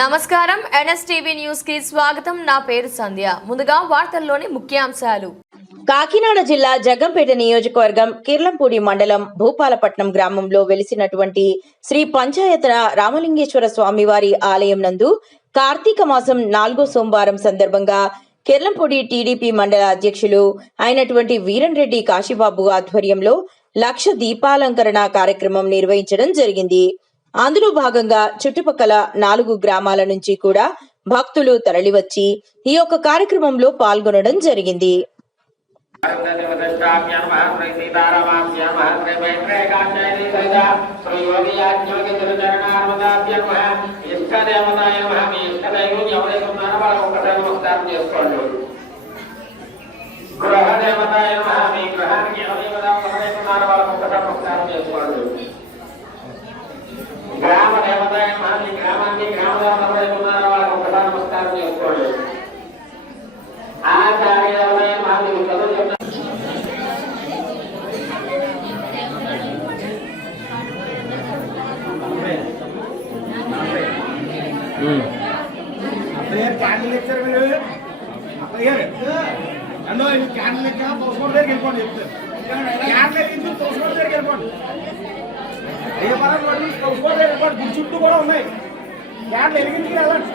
నమస్కారం NSTV news కి స్వాగతం. నా పేరు సంధ్య. ముందుగా వార్తల్లోని ముఖ్యాంశాలు. కాకినాడ జిల్లా జగ్గంపేట నియోజకవర్గం కిర్లంపూడి మండలం భూపాలపట్నం గ్రామంలో వెలిసినటువంటి శ్రీ పంచాయతన రామలింగేశ్వర స్వామివారి ఆలయం నందు కార్తీక మాసం 4వ సోమవారం సందర్భంగా కిర్లంపూడి టీడీపీ మండల అధ్యక్షులు అయినటువంటి వీరన్ రెడ్డి కాశీబాబు ఆధ్వర్యంలో లక్ష దీపాలంకరణ కార్యక్రమం నిర్వహించడం జరిగింది. అందులో భాగంగా చుట్టుపక్కల 4 గ్రామాల నుంచి కూడా భక్తులు తరలివచ్చి ఈ యొక్క కార్యక్రమంలో పాల్గొనడం జరిగింది. గ్రామ దేవతాయ మహా గ్రామానికి గ్రామదేవతలు వాళ్ళకు ఒకసారి నమస్కారం చేసుకోండి. ఆచార్య దేవతాయ మహా చదువు చెప్తాను. క్యాండిల్ లెక్చర్ క్యాండిల్ లెక్క తోసుకోవడం దగ్గరికి వెళ్ళిపోండి. చెప్తారు క్యాండిల్ తోసుకోవడం దగ్గరికి వెళ్ళిపోండి. ఏ పరంగా గుడి చుట్టూ కూడా ఉన్నాయి. క్యాన్లు ఎలిగించి వెళ్ళండి.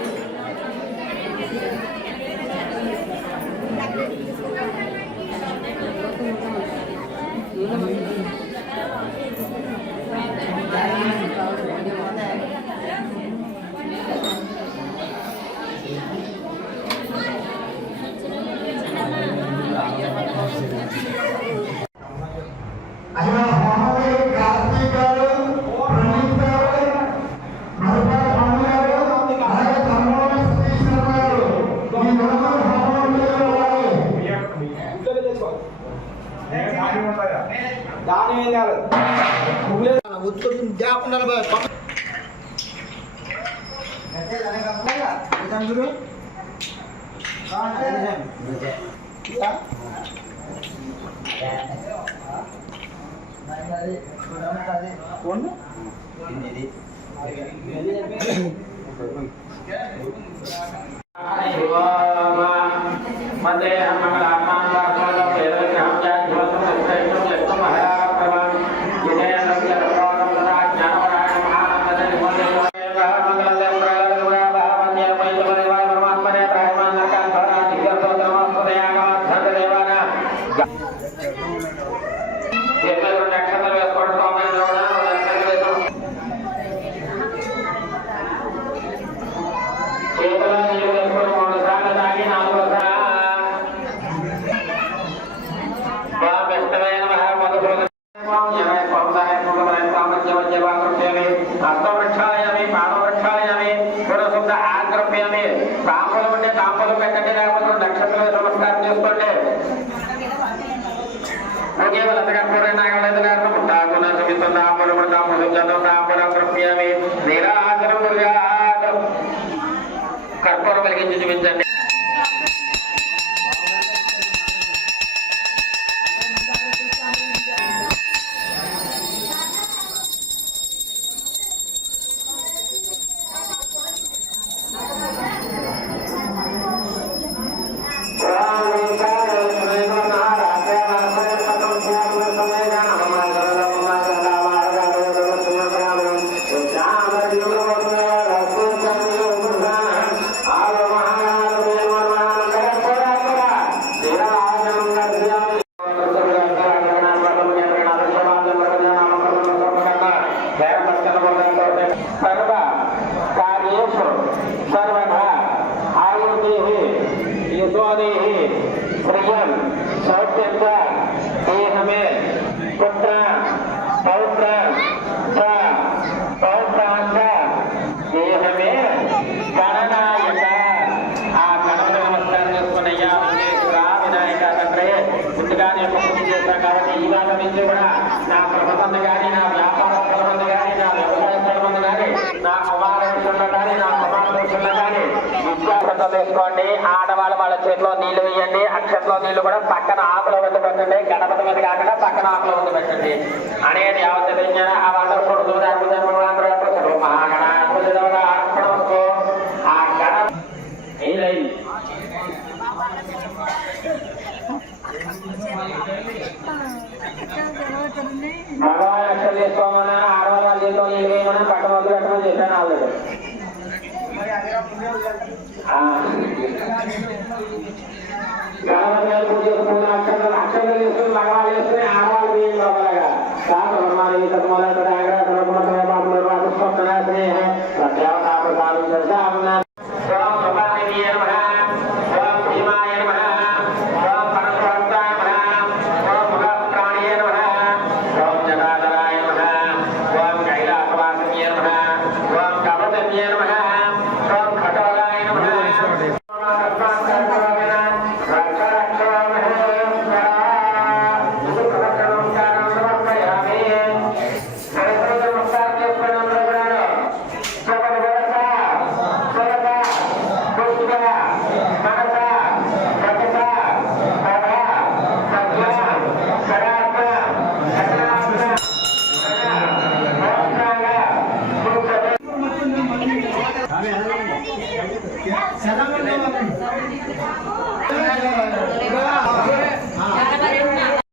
కర్పూరం కలిగించి చూపించండి. కాబట్టి ఈ వారం నుంచి కూడా నా ప్రభుత్వం కానీ నా వ్యాపార స్థలం కానీ నా వ్యవసాయ స్థలం కానీ నా కుమార విషయంలో కానీ నా కుమార్తె విషయంలో కానీ విద్యార్థులు తీసుకోండి. ఆడవాళ్ళు వాళ్ళ చేతిలో నీళ్లు వేయండి. అక్షంలో నీళ్లు కూడా పక్కన ఆకులో వద్ద పెట్టండి. గణపతి మీద కాకుండా పక్కన ఆకులో వద్ద పెట్టండి అనేది అవతరించిన ఆ వాళ్ళ మగవాళ్ళు అక్షరం చేసుకోమన్నా ఆడవాళ్ళు చేతిలో నీళ్ళు వేయమన్నా పట్టం వద్దు పెట్టమని చెప్పాను ఆల్రెడీ. గణపతి గారు పూజ చేసుకున్న అక్షరం చేసుకుని మగవాళ్ళు చేసుకుని ఆడవాళ్ళు వేయండి లోపలగా Salam